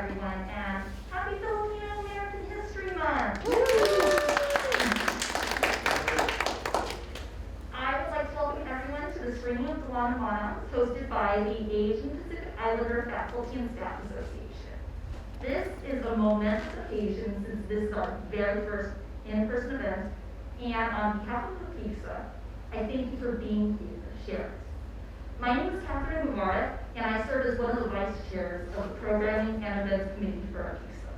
everyone, and happy Filipino American History Month! I would like to welcome everyone to the screening of Delano Manongs, hosted by the Asian Pacific Islander Faculty and Staff Association. This is a momentous occasion since this is our very first in-person event, and on behalf of the APIFSA, I thank you for being here to share it. My name is Catherine Mubarak, and I serve as one of the vice chairs of the Programming and Events Committee for APIFSA.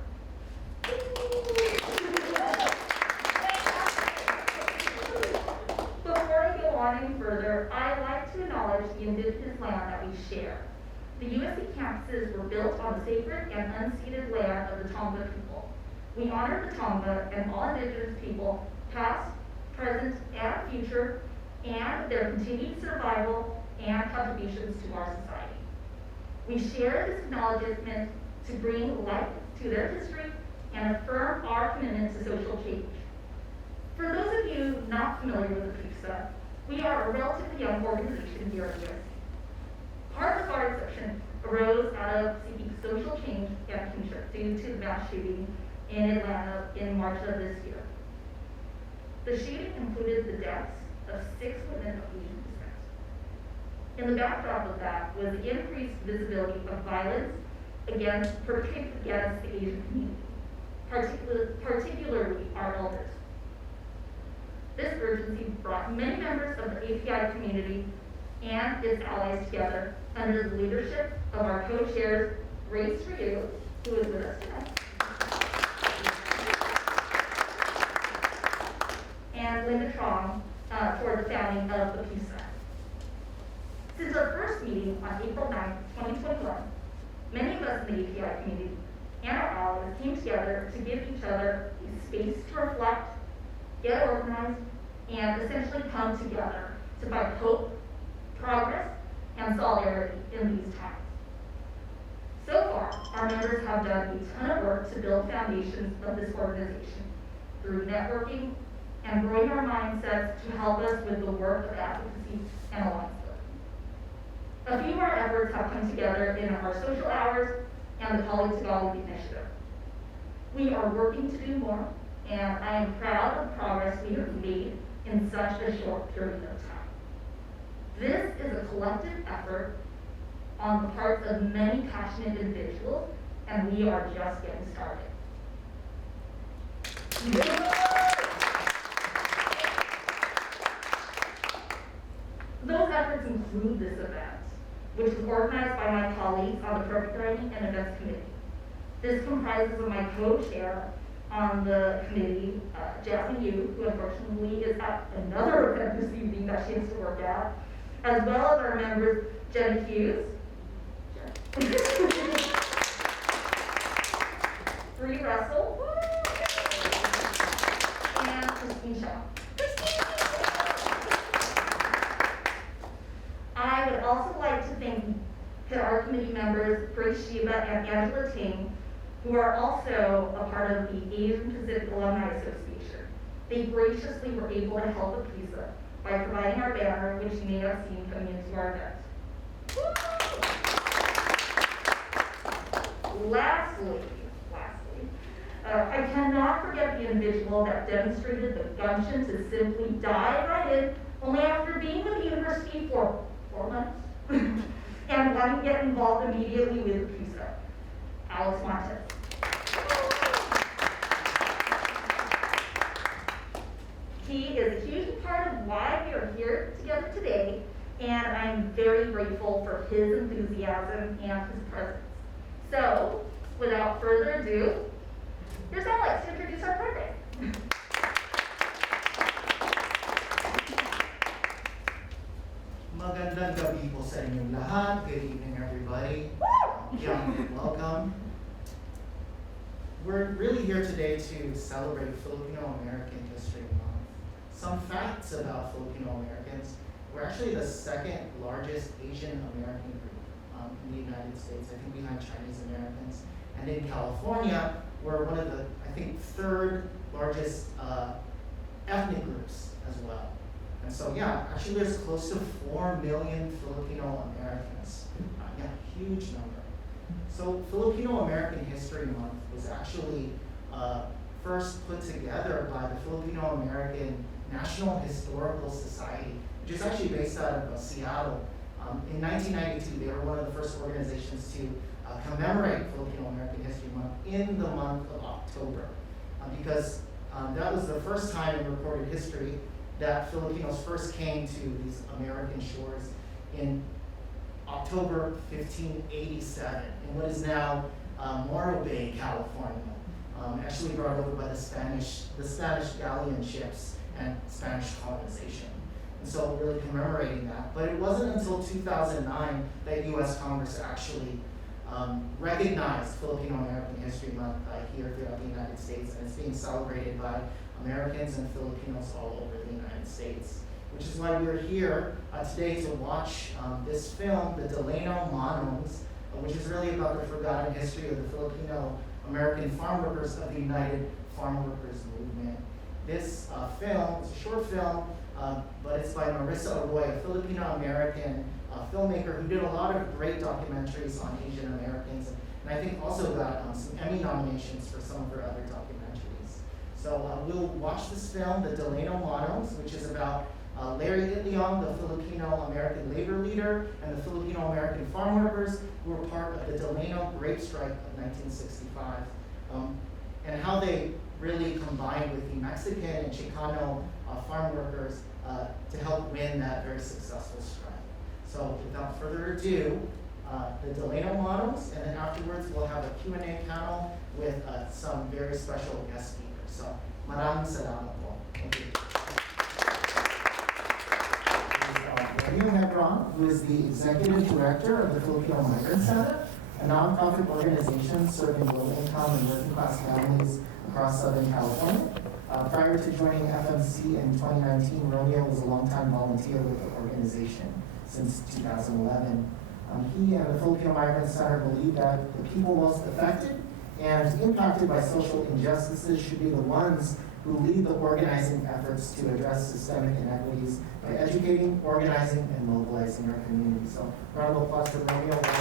Before I go on any further, I'd like to acknowledge the indigenous land that we share. The USC campuses were built on the sacred and unceded land of the Tongva people. We honor the Tongva and all indigenous people, past, present, and future, and their continued survival and contributions to our society. We share this acknowledgement to bring life to their history and affirm our commitment to social change. For those of you not familiar with APIFSA, we are a relatively young organization here at USC. Part of our inception arose out of seeking social change and kinship due to the mass shooting in Atlanta in March of this year. The shooting included the deaths of 6 women of Asian descent. In the backdrop of that was the increased visibility of violence perpetrated against the Asian community, particularly our elders. This urgency brought many members of the API community and its allies together under the leadership of our co-chairs, Grace Ryu, who is with us tonight, and Linda Trong for the founding of APIFSA. Since our first meeting on April 9, 2021, many of us in the API community and our allies came together to give each other a space to reflect, get organized, and essentially come together to find hope, progress, and solidarity in these times. So far, our members have done a ton of work to build foundations of this organization through networking and growing our mindsets to help us with the work of advocacy and alliance building. A few of our efforts have come together in our social hours and the Colleagues Tagalog initiative. We are working to do more, and I am proud of the progress we have made in such a short period of time. This is a collective effort on the parts of many passionate individuals, and we are just getting started. Those efforts include this event, which is organized by my colleagues on the Programming and Events Committee. This comprises of my co-chair on the committee, Jasmine Yu, who unfortunately is at another event this evening that she has to work at, as well as our members, Jenna Hughes, Bree Russell, and Christine Shaw. I would also like to thank our committee members, Grace Shiva and Angela Ting, who are also a part of the Asian Pacific Alumni Association. They graciously were able to help APIFSA by providing our banner, which you may have seen coming into our event. Lastly, I cannot forget the individual that demonstrated the gumption to simply dive right in only after being with the university for 4 months and wanting to get involved immediately with APIFSA, Alex Montes. He is a huge part of why we are here together today, and I am very grateful for his enthusiasm and his presence. So, without further ado, here's Alex to introduce our program. Magandang gabi po sa inyong lahat. Good evening, everybody. Welcome. We're really here today to celebrate Filipino American History Month. Some facts about Filipino Americans: we're actually the second largest Asian American group in the United States, I think behind Chinese Americans. And in California, we're one of the, I think, third largest ethnic groups as well. And so, yeah, actually there's close to 4 million Filipino Americans. Yeah, huge number. So Filipino American History Month was actually first put together by the Filipino American National Historical Society, which is actually based out of Seattle. In 1992, they were one of the first organizations to commemorate Filipino American History Month in the month of October, because that was the first time in recorded history that Filipinos first came to these American shores in October 1587 in what is now Morro Bay, California. Actually brought over by the Spanish galleon ships and Spanish colonization. And so really commemorating that. But it wasn't until 2009 that US Congress actually recognized Filipino American History Month here throughout the United States, and it's being celebrated by Americans and Filipinos all over the United States. Which is why we're here today to watch this film, the Delano Manongs, which is really about the forgotten history of the Filipino American farm workers of the United Farm Workers Movement. This film is a short film, but it's by Marissa Arroyo, a Filipino American filmmaker who did a lot of great documentaries on Asian Americans, and I think also got some Emmy nominations for some of her other documentaries. So we'll watch this film, the Delano Manongs, which is about Larry Itliong, the Filipino American labor leader, and the Filipino American farm workers who were part of the Delano grape strike of 1965, and how they really combined with the Mexican and Chicano farm workers to help win that very successful strike. So without further ado, the Delano Manongs, and then afterwards we'll have a Q&A panel with some very special guest speakers. So maraming salamat po. Thank you. Romeo Hebron, who is the Executive Director of the Filipino Migrant Center, a nonprofit organization serving low-income and working-class families across Southern California. Prior to joining FMC in 2019, Romeo was a longtime volunteer with the organization since 2011. He and the Filipino Migrant Center believe that the people most affected and impacted by social injustices should be the ones who lead the organizing efforts to address systemic inequities by educating, organizing, and mobilizing our community. So, round of applause for Romeo. Welcome.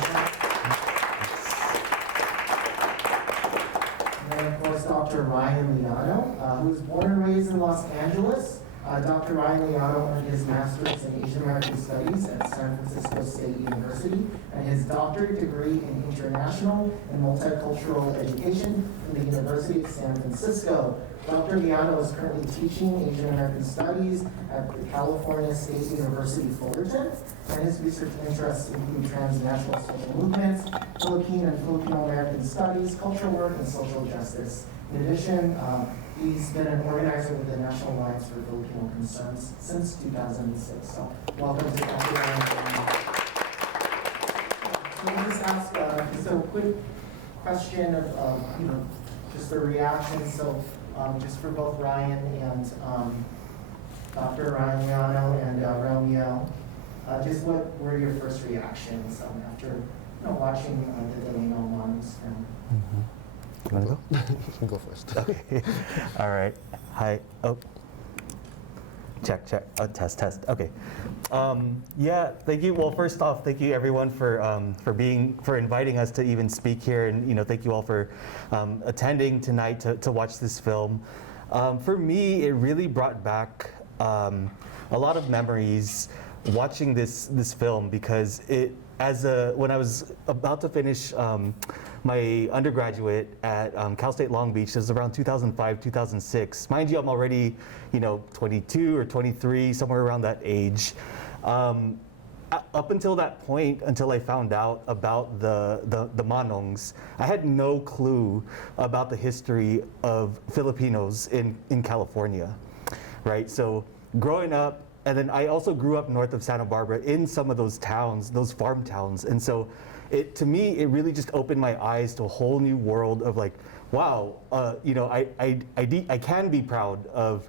And then, of course, Dr. Ryan Leano, who was born and raised in Los Angeles. Dr. Ryan Leano earned his master's in Asian American Studies at San Francisco State University and his doctorate degree in International and Multicultural Education from the University of San Francisco. Dr. Leano is currently teaching Asian American Studies at the California State University, Fullerton, and his research interests include transnational social movements, Philippine and Filipino American Studies, cultural work, and social justice. In addition, he's been an organizer with the National Alliance for Filipino Concerns since 2006. So, welcome to Dr. Leano. So, I'll just ask just a quick question of, just the reaction. So, just for both Ryan and Dr. Ryan Leano and Romeo, just what were your first reactions after watching the Delano Manongs film? Mm-hmm. You want to go? You can go first. Okay. All right. Hi. Oh. Check. Oh, test. Okay. Yeah. Thank you. Well, first off, thank you everyone for inviting us to even speak here, and thank you all for attending tonight to watch this film. For me, it really brought back a lot of memories watching this film, because when I was about to finish my undergraduate at Cal State Long Beach, it was around 2005, 2006. Mind you, I'm already 22 or 23, somewhere around that age. Up until that point, until I found out about the Manongs, I had no clue about the history of Filipinos in California, right? So growing up, and then I also grew up north of Santa Barbara in some of those towns, those farm towns. And so to me, it really just opened my eyes to a whole new world of like, wow, I can be proud of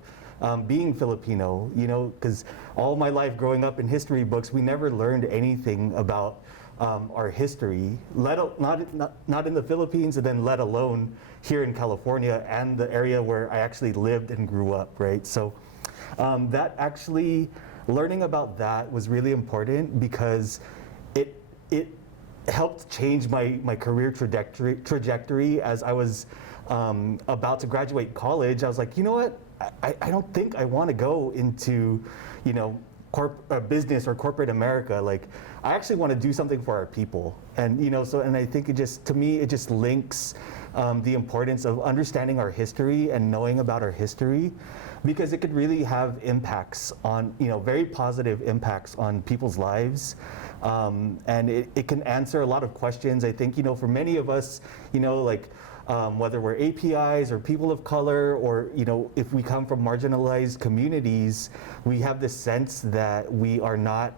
being Filipino, because all my life growing up in history books, we never learned anything about our history, not in the Philippines, and then let alone here in California and the area where I actually lived and grew up, right? So that actually, learning about that was really important, because it helped change my career trajectory as I was about to graduate college. I was like, you know what? I don't think I want to go into, business or corporate America. Like, I actually want to do something for our people. And, and I think to me, it just links the importance of understanding our history and knowing about our history, because it could really have impacts on, very positive impacts on people's lives. And it can answer a lot of questions. I think, for many of us, whether we're APIs or people of color, or if we come from marginalized communities, we have this sense that we're not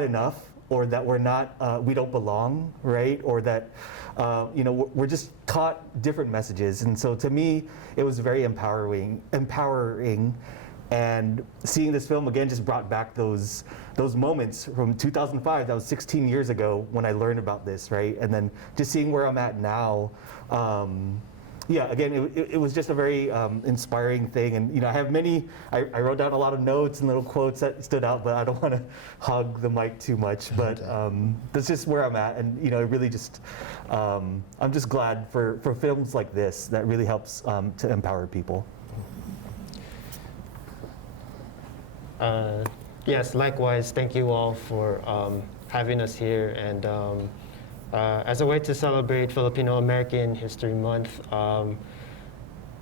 enough, or that we don't belong, right? Or that we're just taught different messages. And so to me, it was very empowering. And seeing this film again just brought back those moments from 2005. That was 16 years ago when I learned about this, right? And then just seeing where I'm at now. Again, it was just a very inspiring thing. And I have I wrote down a lot of notes and little quotes that stood out, but I don't want to hog the mic too much. But that's just where I'm at. And it really just, I'm just glad for films like this that really helps to empower people. Yes, likewise. Thank you all for having us here. And as a way to celebrate Filipino American History Month, I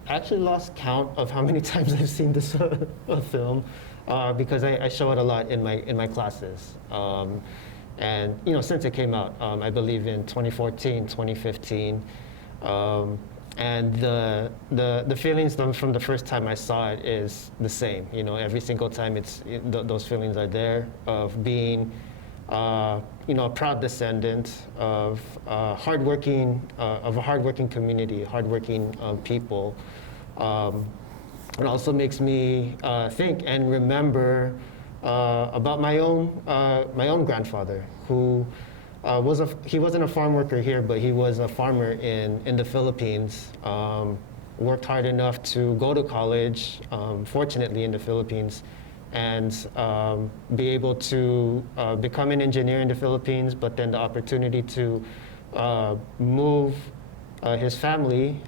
actually lost count of how many times I've seen this film because I show it a lot in my classes. And since it came out, I believe in 2014, 2015. And the feelings from the first time I saw it is the same. Every single time those feelings are there of being, a proud descendant of a hardworking community, hardworking people. It also makes me think and remember about my own grandfather, who he wasn't a farm worker here, but he was a farmer in the Philippines. Worked hard enough to go to college, fortunately in the Philippines, and be able to become an engineer in the Philippines, but then the opportunity to move his family,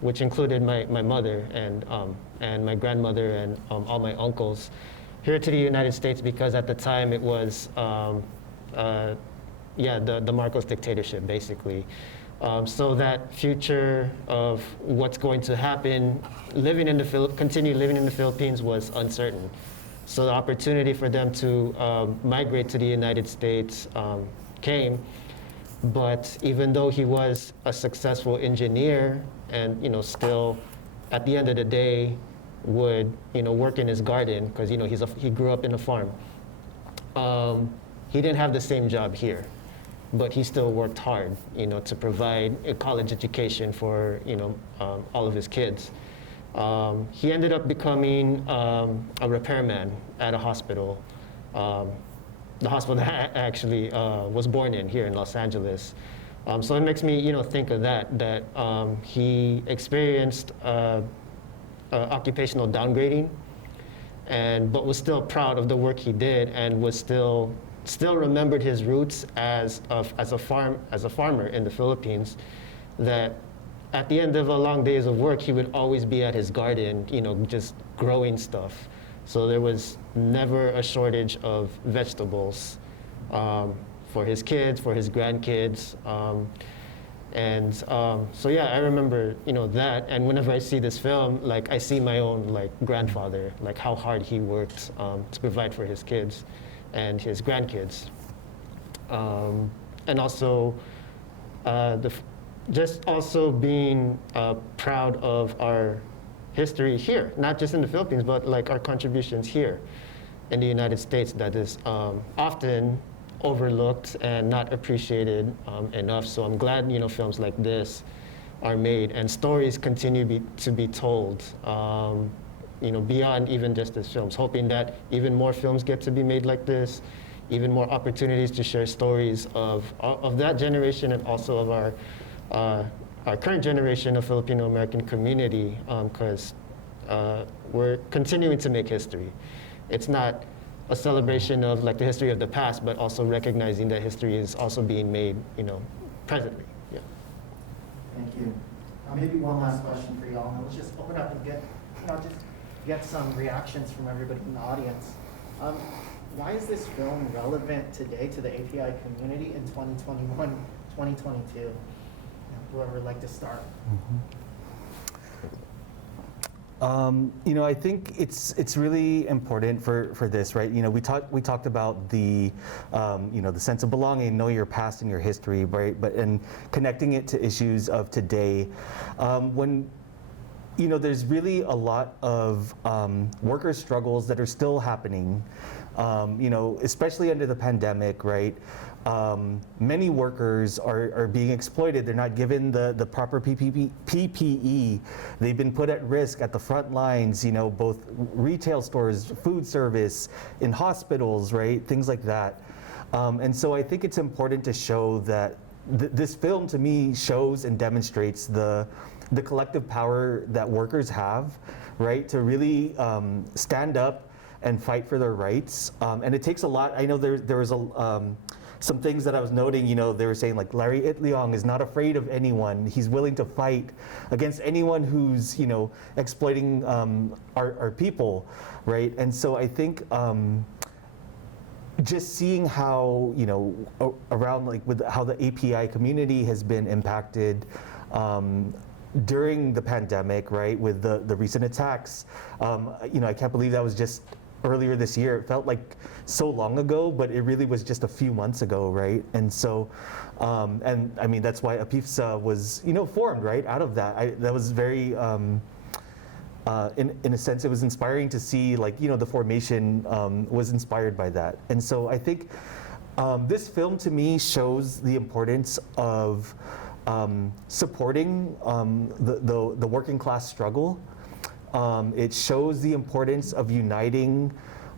which included my mother and my grandmother and all my uncles, here to the United States, because at the time it was the Marcos dictatorship, basically. So that future of what's going to happen, continue living in the Philippines was uncertain. So the opportunity for them to migrate to the United States came. But even though he was a successful engineer and still at the end of the day would work in his garden, because he grew up in a farm, he didn't have the same job here. But he still worked hard, to provide a college education for, all of his kids. He ended up becoming a repairman at a hospital, the hospital that I actually was born in here in Los Angeles. So it makes me, think of that he experienced occupational downgrading, but was still proud of the work he did, and was still remembered his roots as a farmer in the Philippines, that at the end of a long days of work, he would always be at his garden, just growing stuff. So there was never a shortage of vegetables for his kids, for his grandkids. So yeah, I remember, that. And whenever I see this film, I see my own, grandfather, how hard he worked to provide for his kids and his grandkids. And also, just also being proud of our history here, not just in the Philippines, but our contributions here in the United States, that is often overlooked and not appreciated enough. So I'm glad, films like this are made and stories continue to be told, beyond even just these films, hoping that even more films get to be made like this, even more opportunities to share stories of that generation, and also of our current generation of Filipino American community, because we're continuing to make history. It's not a celebration of like the history of the past, but also recognizing that history is also being made, presently. Yeah. Thank you. Maybe one last question for y'all, and let's just open up and get some reactions from everybody in the audience. Why is this film relevant today to the API community in 2021, 2022? Whoever would like to start. I think it's really important for this, right? We talked about the the sense of belonging, know your past and your history, right? And connecting it to issues of today, when there's really a lot of worker struggles that are still happening, especially under the pandemic, right? Many workers are being exploited. They're not given the proper PPE. They've been put at risk at the front lines, both retail stores, food service, in hospitals, right? Things like that. And so I think it's important to show that this film, to me, shows and demonstrates the collective power that workers have, right? To really stand up and fight for their rights. And it takes a lot. I know there was some things that I was noting, they were saying like Larry Itliong is not afraid of anyone. He's willing to fight against anyone who's, exploiting our people, right? And so I think just seeing how, around like with how the API community has been impacted during the pandemic, right? With the recent attacks, I can't believe that was just earlier this year. It felt like so long ago, but it really was just a few months ago, right? And so, and I mean, that's why APIFSA was, formed, right? Out of that. That was very, in a sense, it was inspiring to see, like, the formation was inspired by that. And so I think this film, to me, shows the importance of supporting the working class struggle. It shows the importance of uniting.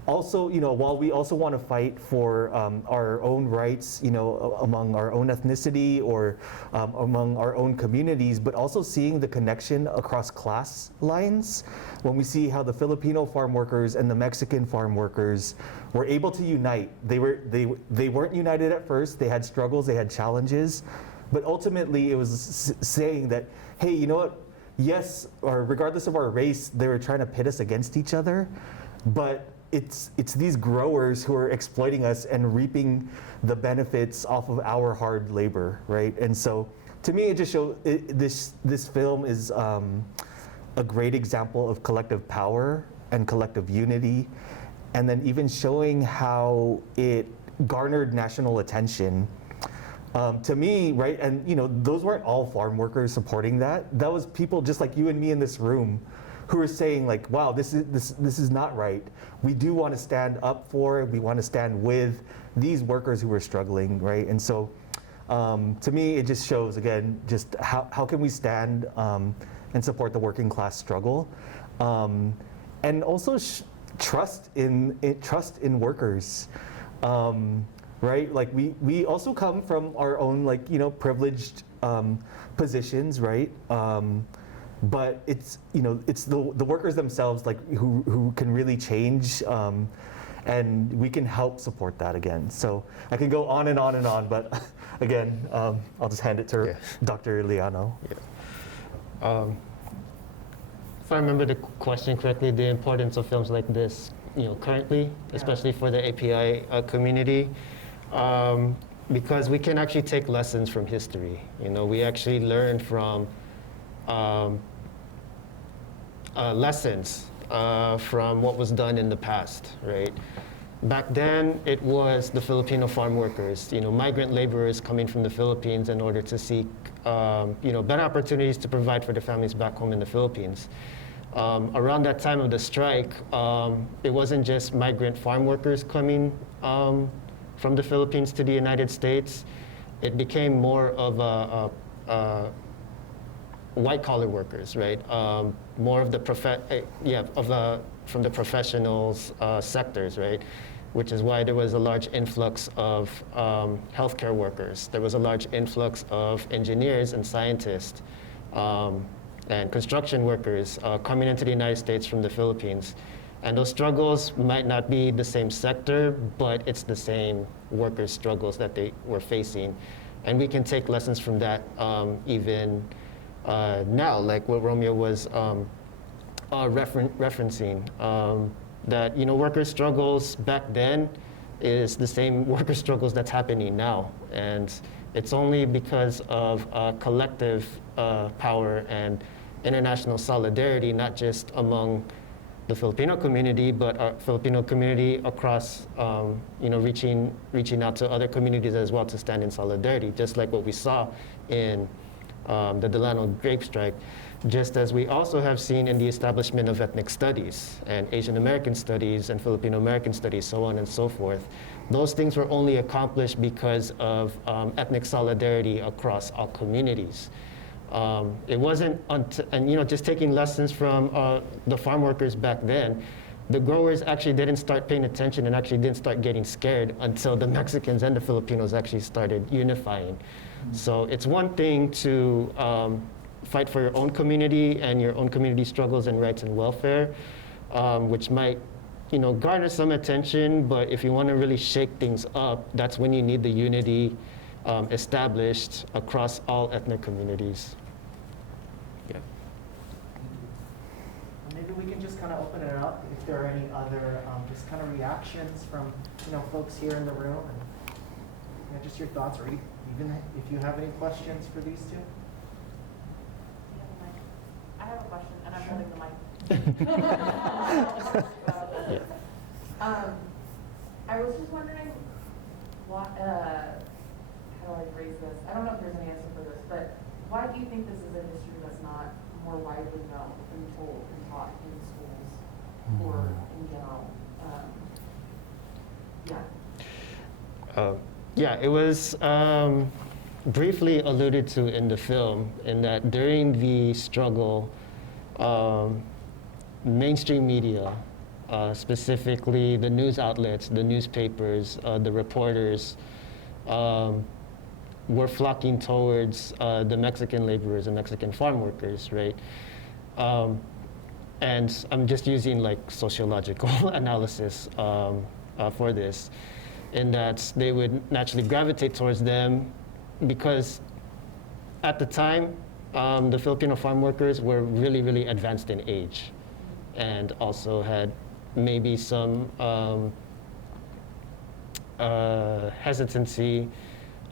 Also, while we also want to fight for our own rights, among our own ethnicity or among our own communities, but also seeing the connection across class lines. When we see how the Filipino farm workers and the Mexican farm workers were able to unite. They weren't united at first. They had struggles, they had challenges, but ultimately it was saying that, hey, you know what? Yes, or regardless of our race, they were trying to pit us against each other, but it's these growers who are exploiting us and reaping the benefits off of our hard labor, right? And so, to me, it just shows this film is a great example of collective power and collective unity, and then even showing how it garnered national attention. To me, right, and those weren't all farm workers supporting that. That was people just like you and me in this room who were saying like, wow, this is not right. We do want to stand up for it. We want to stand with these workers who are struggling, right? And so to me, it just shows, again, just how can we stand and support the working class struggle, and also trust in workers. Right, like we also come from our own privileged positions, right? But it's it's the workers themselves who can really change, and we can help support that again. So I can go on and on and on, but again, I'll just hand it to Dr. Leano. Yeah. If I remember the question correctly, the importance of films like this, currently, especially for the API community. Because we can actually take lessons from history. We actually learn from lessons from what was done in the past, right? Back then, it was the Filipino farm workers, migrant laborers coming from the Philippines in order to seek, better opportunities to provide for their families back home in the Philippines. Around that time of the strike, it wasn't just migrant farm workers coming from the Philippines to the United States. It became more of a white-collar workers, right? More of the from the professionals sectors, right? Which is why there was a large influx of healthcare workers. There was a large influx of engineers and scientists and construction workers coming into the United States from the Philippines. And those struggles might not be the same sector, but it's the same workers' struggles that they were facing. And we can take lessons from that even now, like what Romeo was referencing, that workers' struggles back then is the same worker struggles that's happening now. And it's only because of collective power and international solidarity, not just among the Filipino community, but our Filipino community across, reaching out to other communities as well to stand in solidarity, just like what we saw in the Delano grape strike, just as we also have seen in the establishment of ethnic studies and Asian American studies and Filipino American studies, so on and so forth. Those things were only accomplished because of ethnic solidarity across all communities. It wasn't and just taking lessons from the farm workers back then, the growers actually didn't start paying attention and actually didn't start getting scared until the Mexicans and the Filipinos actually started unifying. So it's one thing to fight for your own community and your own community struggles and rights and welfare, which might garner some attention, but if you want to really shake things up, that's when you need the unity established across all ethnic communities. Yeah. Maybe we can just kind of open it up if there are any other just kind of reactions from folks here in the room, and just your thoughts, or even if you have any questions for these two. I have a question, and I'm Sure. holding the mic. Yeah. I was just wondering, how do I phrase this? I don't know if there's an answer for this, but why do you think this is a history that's not more widely known and told and taught in schools or in general? It was briefly alluded to in the film, in that during the struggle, mainstream media, specifically the news outlets, the newspapers, the reporters, were flocking towards the Mexican laborers and Mexican farm workers, right? And I'm just using like sociological analysis for this, in that they would naturally gravitate towards them because at the time, the Filipino farm workers were really, really advanced in age and also had maybe some hesitancy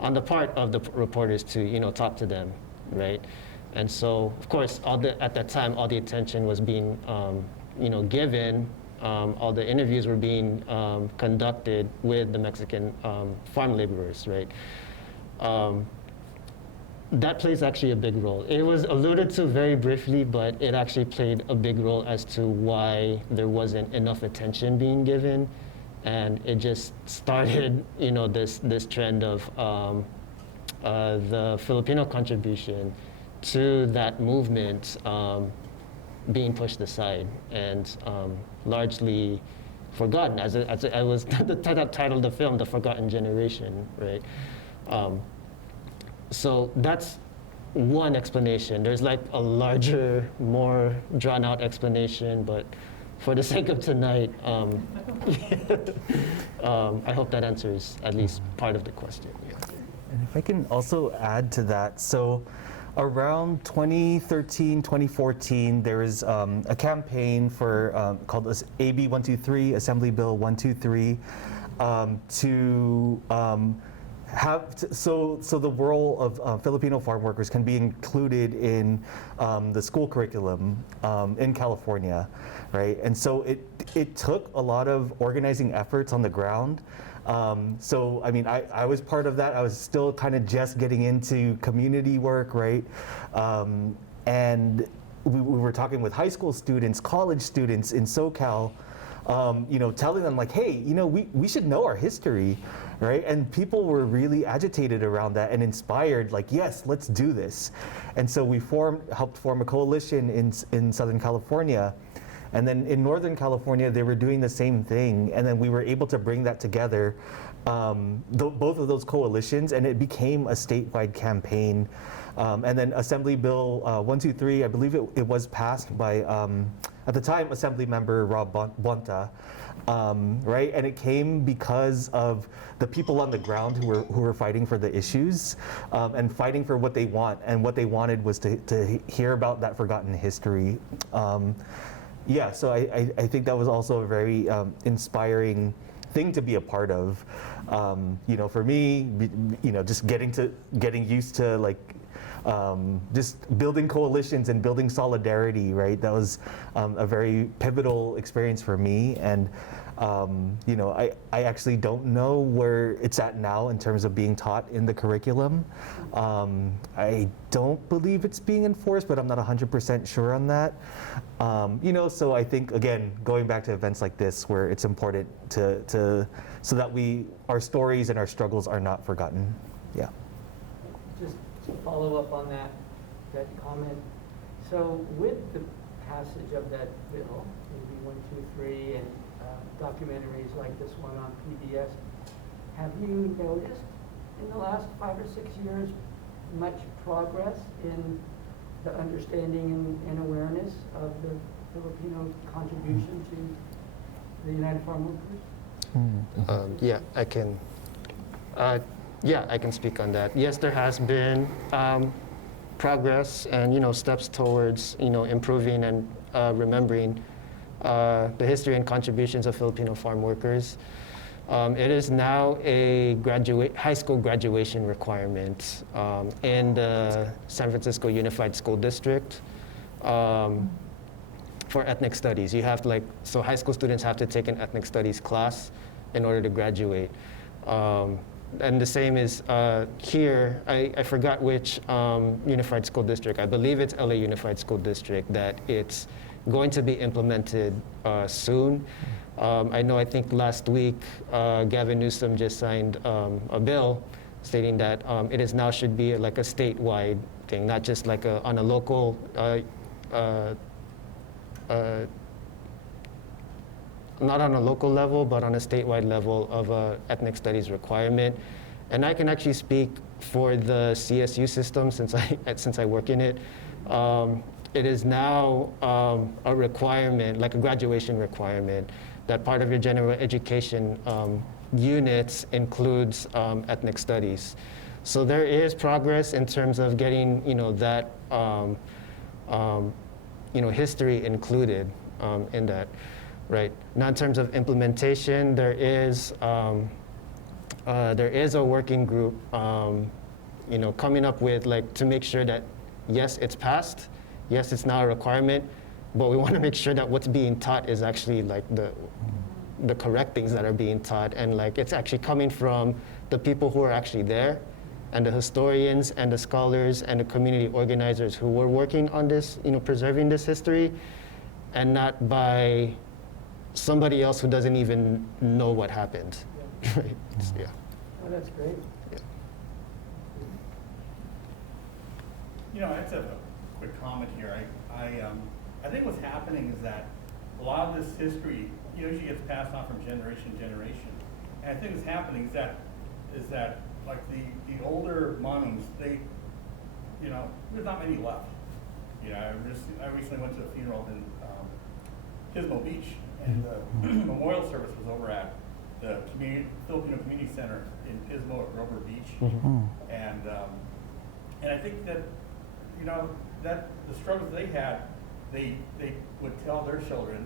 on the part of the reporters to talk to them, right? And so, of course, at that time, all the attention was being given. All the interviews were being conducted with the Mexican farm laborers, right? That plays actually a big role. It was alluded to very briefly, but it actually played a big role as to why there wasn't enough attention being given. And it just started, this trend of the Filipino contribution to that movement being pushed aside and largely forgotten, as I was the title of the film, The Forgotten Generation, right? So that's one explanation. There's like a larger, more drawn out explanation, but for the sake of tonight, I hope that answers at least part of the question. Yeah. And if I can also add to that, so around 2013, 2014, there was a campaign for called AB 123, Assembly Bill 123, to so the role of Filipino farm workers can be included in the school curriculum in California, right? And so it took a lot of organizing efforts on the ground. So I mean, I was part of that. I was still kind of just getting into community work, right? And we were talking with high school students, college students in SoCal, telling them like, hey, we should know our history, right? And people were really agitated around that and inspired, like, yes, let's do this. And so we helped form a coalition in Southern California. And then in Northern California, they were doing the same thing. And then we were able to bring that together both of those coalitions, and it became a statewide campaign. And then Assembly Bill 123, I believe it was passed by, at the time, Assembly Member Rob Bonta, right? And it came because of the people on the ground who were fighting for the issues and fighting for what they want. And what they wanted was to hear about that forgotten history. Yeah, so I think that was also a very inspiring thing to be a part of. You know, for me, you know, just getting used to like just building coalitions and building solidarity, right? That was a very pivotal experience for me. And you know, I actually don't know where it's at now in terms of being taught in the curriculum. I don't believe it's being enforced, but I'm not 100% sure on that. You know, so I think, again, going back to events like this where it's important so that our stories and our struggles are not forgotten. Yeah. Just to follow up on that comment. So with the passage of that bill, AB 123, and documentaries like this one on PBS, have you noticed in the last 5 or 6 years much progress in the understanding and awareness of the Filipino contribution to the United Farm Workers? Yeah, I can. Yeah, I can speak on that. Yes, there has been progress and steps towards improving and remembering the history and contributions of Filipino farm workers. It is now a high school graduation requirement in the San Francisco Unified School District for ethnic studies. You have so high school students have to take an ethnic studies class in order to graduate. And the same is here. I forgot which unified school district. I believe it's LA Unified School District that it's going to be implemented soon. I think last week Gavin Newsom just signed a bill stating that it is now should be like a statewide thing, not just like on a local not on a local level, but on a statewide level of a ethnic studies requirement. And I can actually speak for the CSU system since I work in it. It is now a requirement, like a graduation requirement, that part of your general education units includes ethnic studies. So there is progress in terms of getting that history included in that. Right. Now, in terms of implementation, there is a working group, coming up with to make sure that yes, it's passed, yes, it's now a requirement, but we want to make sure that what's being taught is actually the correct things that are being taught, and it's actually coming from the people who are actually there, and the historians and the scholars and the community organizers who were working on this, preserving this history, and not by somebody else who doesn't even know what happened. Yeah. Right? Yeah. Oh, that's great. Yeah. I have a quick comment here. I think what's happening is that a lot of this history usually gets passed on from generation to generation. And I think what's happening is that like the older Manongs, there's not many left. I recently went to a funeral in Pismo Beach, and the memorial service was over at the Filipino Community Center in Pismo at Grover Beach. Mm-hmm. And I think that that the struggles they had, they would tell their children,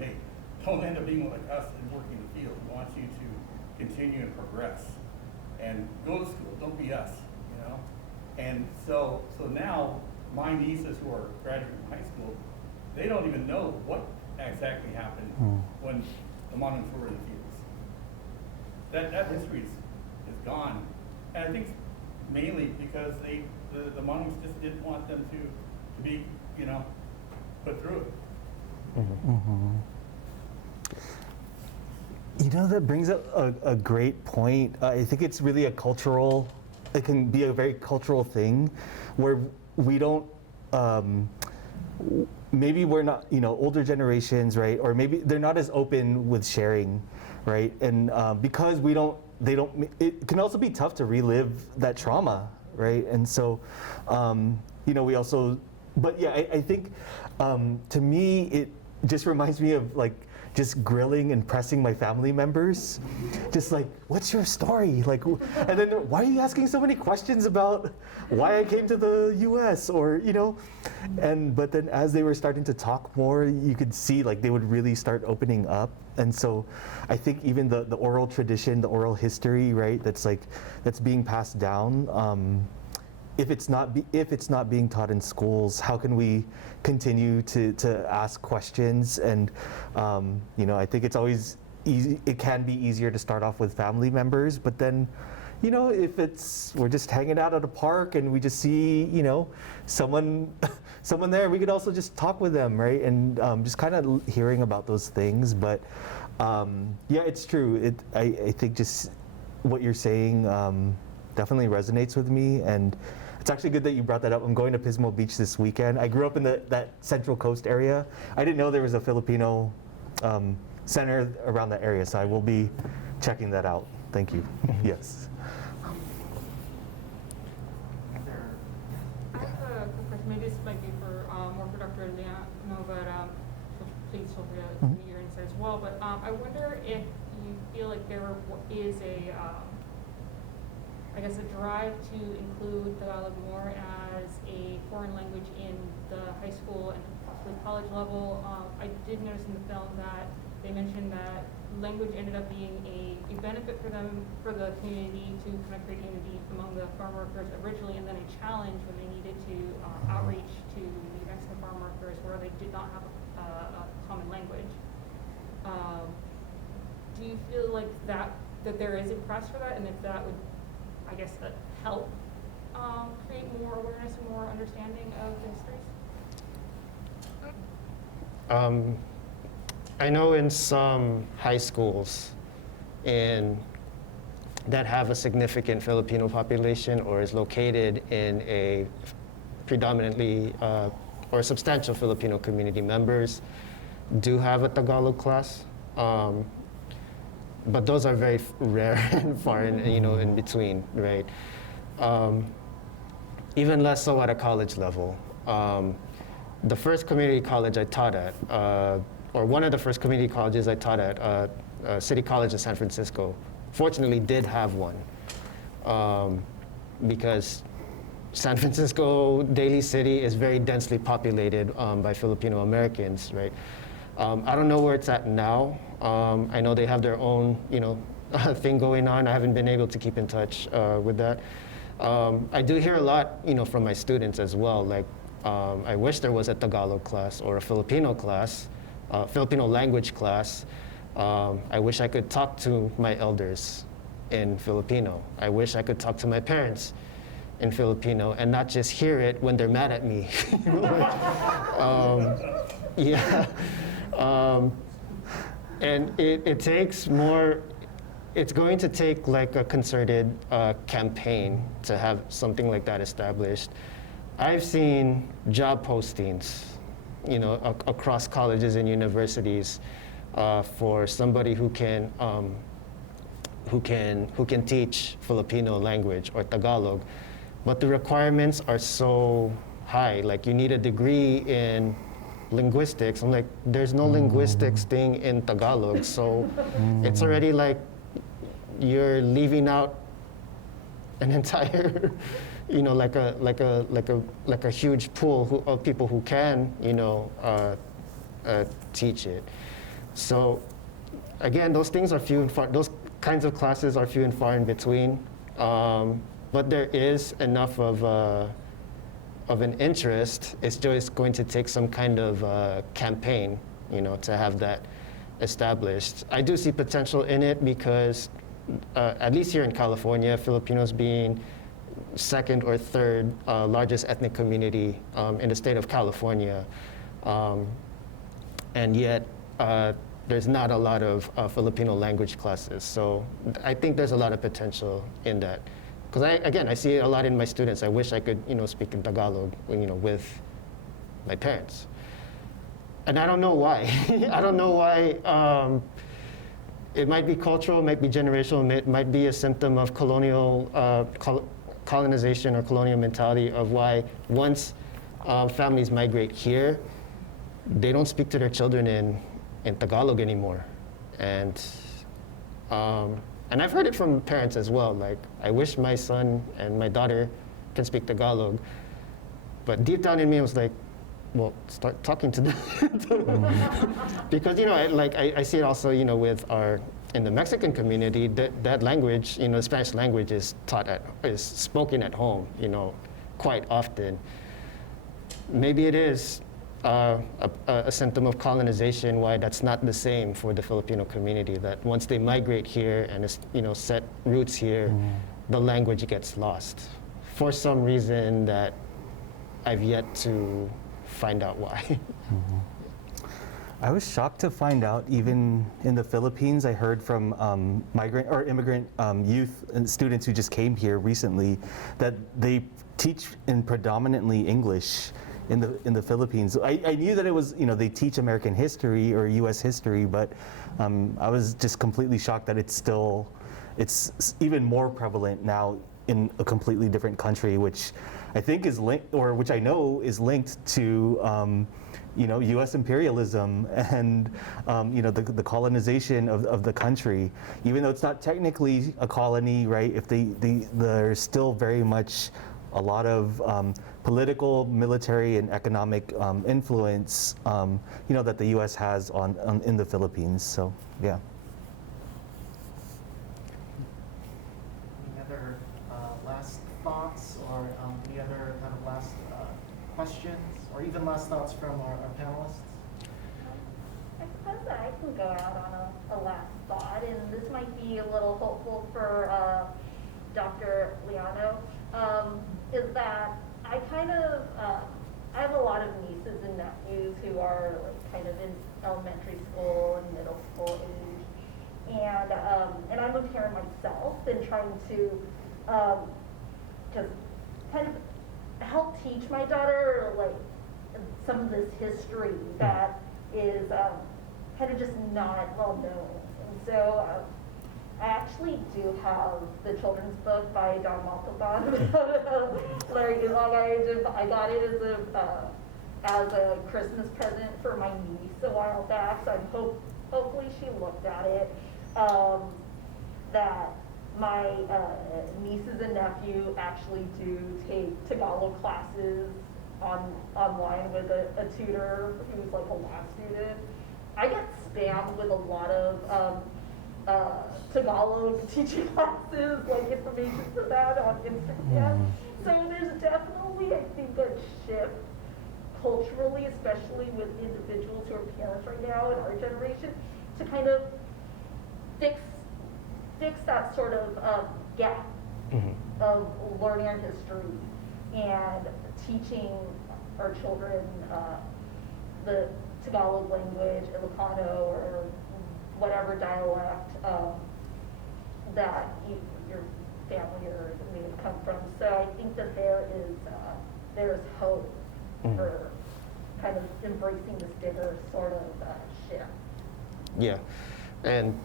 hey, don't end up being like us and working in the field. We want you to continue and progress and go to school. Don't be us, And so now my nieces who are graduating from high school, they don't even know what exactly happened when the Manongs were in the fields. That history is gone, and I think mainly because the Manongs just didn't want them to be put through it. Mm-hmm. That brings up a great point. I think it's really it can be a very cultural thing where we don't, maybe we're not, older generations, right? Or maybe they're not as open with sharing, right? And because it can also be tough to relive that trauma, right? And so, we also, but yeah, I think to me, it just reminds me of like just grilling and pressing my family members. Just like, what's your story? Like, and then why are you asking so many questions about why I came to the US or, but then as they were starting to talk more, you could see like they would really start opening up. And so I think even the oral tradition, the oral history, right, that's being passed down, if it's not being taught in schools, how can we continue to ask questions? And I think it's always easy. It can be easier to start off with family members, but then, if we're just hanging out at a park and we just see someone there, we could also just talk with them, right? And just kind of hearing about those things. But yeah, it's true. I think just what you're saying definitely resonates with me. And it's actually good that you brought that up. I'm going to Pismo Beach this weekend. I grew up in that Central Coast area. I didn't know there was a Filipino center around that area, so I will be checking that out. Thank you. Yes. I have a quick question. Maybe this might be for more for Dr. Leano, but please feel free to give me your insight as well. But I wonder if you feel like there is a a drive to include Tagalog more as a foreign language in the high school and possibly college level. I did notice in the film that they mentioned that language ended up being a benefit for them, for the community, to kind of create unity among the farm workers originally, and then a challenge when they needed to outreach to the Mexican farm workers where they did not have a common language. Do you feel like that there is a press for that, and if that would help create more awareness and more understanding of the histories? I know in some high schools that have a significant Filipino population or is located in a predominantly or substantial Filipino community, members do have a Tagalog class. But those are very rare and far in between, right? Even less so at a college level. The first community college I taught at, or one of the first community colleges I taught at, City College of San Francisco, fortunately did have one. Because San Francisco, Daly City, is very densely populated by Filipino Americans, right? I don't know where it's at now. I know they have their own, thing going on. I haven't been able to keep in touch with that. I do hear a lot, from my students as well. Like, I wish there was a Tagalog class or a Filipino class, Filipino language class. I wish I could talk to my elders in Filipino. I wish I could talk to my parents in Filipino and not just hear it when they're mad at me. Yeah. And it takes more, it's going to take like a concerted campaign to have something like that established. I've seen job postings, across colleges and universities for somebody who can teach Filipino language or Tagalog, but the requirements are so high. Like, you need a degree in linguistics. I'm like, there's no linguistics thing in Tagalog, so it's already like you're leaving out an entire, like a huge pool of people who can, teach it. So again, those things are few and far. Those kinds of classes are few and far in between, but there is enough of an interest. It's just going to take some kind of campaign, to have that established. I do see potential in it because, at least here in California, Filipinos being second or third largest ethnic community in the state of California, and yet there's not a lot of Filipino language classes. So I think there's a lot of potential in that. Because I see it a lot in my students. I wish I could, speak in Tagalog, with my parents. And I don't know why. I don't know why. It might be cultural, it might be generational, it might be a symptom of colonization or colonial mentality of why once families migrate here, they don't speak to their children in Tagalog anymore. And I've heard it from parents as well, like, I wish my son and my daughter can speak Tagalog. But deep down in me, I was like, well, start talking to them. Because, I see it also, with in the Mexican community, that language, the Spanish language is spoken at home, quite often. Maybe it is a symptom of colonization, why that's not the same for the Filipino community, that once they migrate here and set roots here, the language gets lost for some reason that I've yet to find out why. I was shocked to find out, even in the Philippines, I heard from migrant or immigrant youth and students who just came here recently that they teach in predominantly English in the Philippines. I knew that it was, they teach American history or U.S. history, but I was just completely shocked that it's even more prevalent now in a completely different country, which I think is linked, or which I know is linked to U.S. imperialism and the colonization of the country. Even though it's not technically a colony, right? If there's still very much a lot of political, military, and economic influence, that the U.S. has in the Philippines. So, yeah. Any other last thoughts or any other kind of last questions or even last thoughts from our panelists? I suppose that I can go out on a last thought, and this might be a little hopeful for Dr. Leano, is that I I have a lot of nieces and nephews who are kind of in elementary school and middle school age, and I'm a parent myself and trying to just kind of help teach my daughter some of this history that is kind of just not well known. And so I actually do have the children's book by Don Montalban. I got it as a Christmas present for my niece a while back, so hopefully she looked at it. That my nieces and nephew actually do take Tagalog classes online with a tutor who's like a law student. I get spammed with a lot of Tagalog teaching classes, like information for that on Instagram. So there's definitely, I think, a shift culturally, especially with individuals who are parents right now in our generation, to kind of fix that sort of gap of learning our history and teaching our children the Tagalog language, Ilocano, or whatever dialect that your family or may have come from. So I think that there's hope for kind of embracing this bigger sort of shift. Yeah, and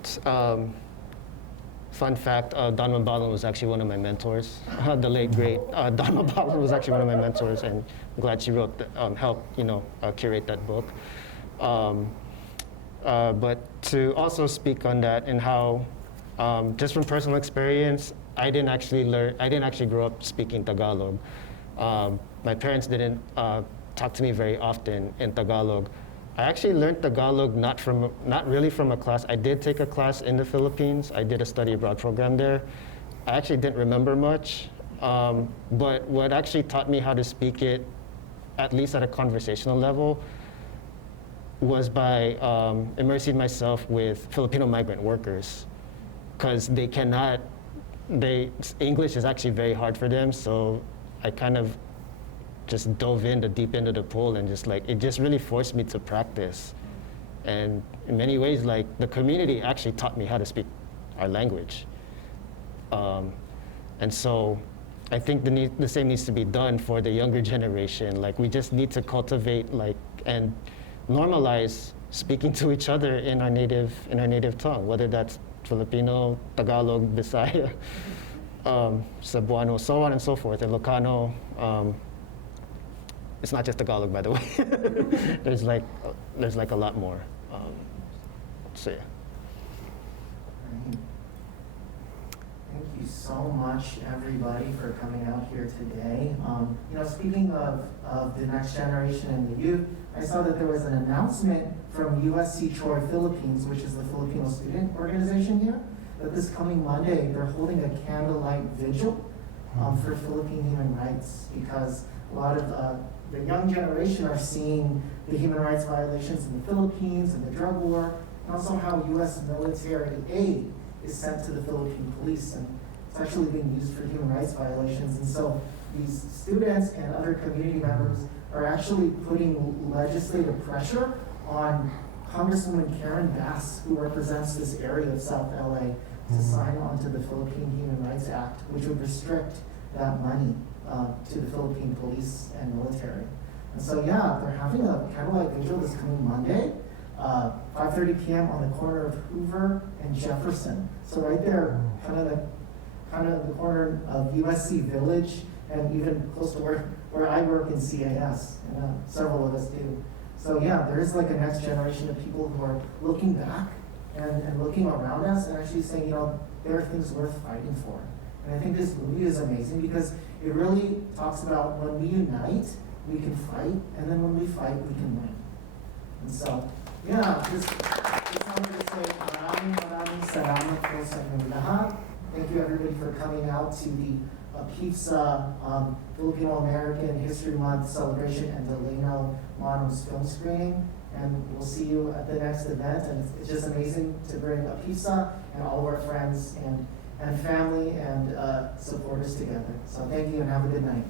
fun fact, Don Mabalan was actually one of my mentors. The late great Don Mabalan was actually one of my mentors, and I'm glad she wrote, helped curate that book. But to also speak on that and how, just from personal experience, I didn't actually grow up speaking Tagalog. My parents didn't talk to me very often in Tagalog. I actually learned Tagalog not really from a class. I did take a class in the Philippines. I did a study abroad program there. I actually didn't remember much, but what actually taught me how to speak it, at least at a conversational level, was by immersing myself with Filipino migrant workers, because English is actually very hard for them, so I kind of just dove in the deep end of the pool and it just really forced me to practice. And in many ways, the community actually taught me how to speak our language. And so I think the same needs to be done for the younger generation. We just need to cultivate and normalize speaking to each other in our native tongue, whether that's Filipino, Tagalog, Bisaya, Cebuano, so on and so forth, and Ilocano. It's not just Tagalog, by the way. there's like a lot more. So yeah. Great. Thank you so much, everybody, for coming out here today. Speaking of the next generation and the youth, I saw that there was an announcement from USC Troy Philippines, which is the Filipino student organization here, that this coming Monday, they're holding a candlelight vigil for Philippine human rights, because a lot of the young generation are seeing the human rights violations in the Philippines and the drug war, and also how U.S. military aid is sent to the Philippine police, and it's actually being used for human rights violations. And so these students and other community members are actually putting legislative pressure on Congresswoman Karen Bass, who represents this area of South LA, to sign on to the Philippine Human Rights Act, which would restrict that money to the Philippine police and military. And so yeah, they're having a candlelight vigil this coming Monday, 5:30 p.m. on the corner of Hoover and Jefferson. So right there, kind of the corner of USC Village, and even close to where I work in CAS, and several of us do. So yeah, there is like a next generation of people who are looking back and looking around us and actually saying, there are things worth fighting for. And I think this movie is amazing because it really talks about when we unite, we can fight, and then when we fight, we can win. And so, yeah, just wanted to say maraming salamat po sa inyong lahat. Thank you everybody for coming out to the APIFSA Filipino American History Month celebration and Delano Manongs film screening. And we'll see you at the next event. And it's just amazing to bring APIFSA and all of our friends and family and supporters together. So thank you and have a good night.